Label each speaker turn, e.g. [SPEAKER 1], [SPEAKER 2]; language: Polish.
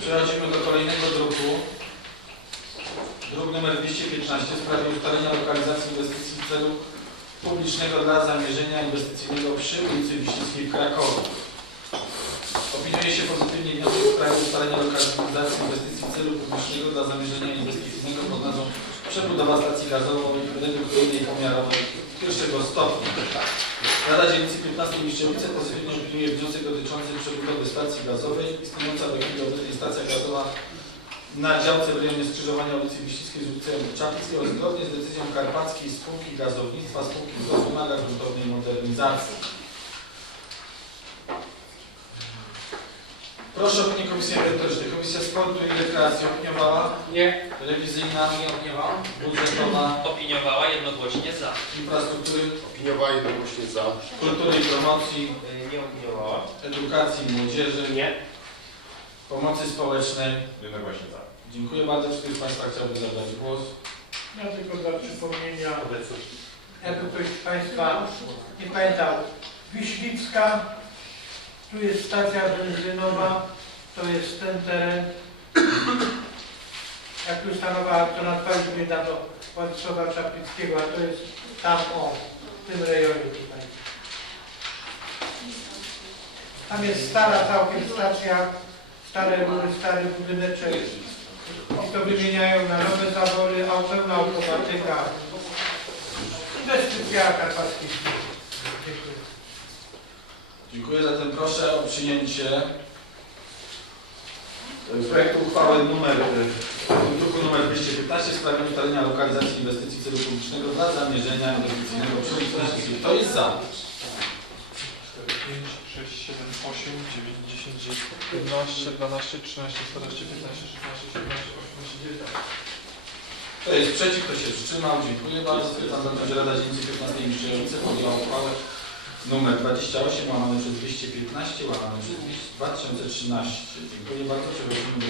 [SPEAKER 1] Przechodzimy do kolejnego druku. Druk numer 215 w sprawie ustalenia lokalizacji inwestycji w celu publicznego dla zamierzenia inwestycyjnego przy ulicy Wiśnickiej w Krakowie. Opiniuje się pozytywnie wniosek w sprawie ustalenia lokalizacji inwestycji w celu publicznego dla zamierzenia inwestycyjnego pod nazwą przebudowa stacji gazowej redukcyjnej pomiarowej pierwszego stopnia. Rada Dzielnicy 15 Miszczewice pozytywnie opiniuje wniosek dotyczący przebudowy stacji gazowej. Istniejąca do na działce w rejonie skrzyżowania ulicy Wiśnickiej z ulicą Czaplickiej oraz zgodnie z decyzją Karpackiej Spółki Gazownictwa Spółki GOZ wymaga gruntownej modernizacji. Proszę o opinię Komisji Merytorycznej. Komisja Sportu i Rekreacji opiniowała. Nie. Rewizyjna, Nie opiniowałam.
[SPEAKER 2] budżetowa,
[SPEAKER 3] Opiniowała jednogłośnie za.
[SPEAKER 1] infrastruktury,
[SPEAKER 4] Opiniowała jednogłośnie za.
[SPEAKER 1] kultury i promocji,
[SPEAKER 5] Nie opiniowała.
[SPEAKER 1] edukacji i młodzieży, Nie. pomocy społecznej. Jednogłośnie za. Dziękuję bardzo. Czy ktoś z Państwa chciałby zabrać głos?
[SPEAKER 6] Ja tylko dla przypomnienia, jakby ktoś z Państwa nie pamiętał, Wiślicka, tu jest stacja benzynowa, to jest ten teren. Jak tu stanowała, to nazwaliśmy na to Władysława Czaplickiego, a to jest tam, o, w tym rejonie tutaj. Tam jest stara całkiem stacja, stare rury, stary budyneczek. I to wymieniają na nowe zawory, a pełna automatyka. Inwestycja karpackiej. Dziękuję.
[SPEAKER 1] Dziękuję. Zatem proszę o przyjęcie e, projektu uchwały numer, e, druku numer 215 w sprawie ustalenia lokalizacji inwestycji celu publicznego dla zamierzenia inwestycyjnego przy. Kto jest za?
[SPEAKER 7] 5, 6, 7, 8, 9, 10, 11, 12, 13, 14, 15, 16, 17, 18, 19.
[SPEAKER 1] Kto jest przeciw? Kto się wstrzymał? Dziękuję bardzo. Zatem, że Rada Dzielnicy 15 Miszczewice podjęła uchwałę numer 28 łamane przez 215 łamane przez 2013. Dziękuję bardzo. Przechodzimy do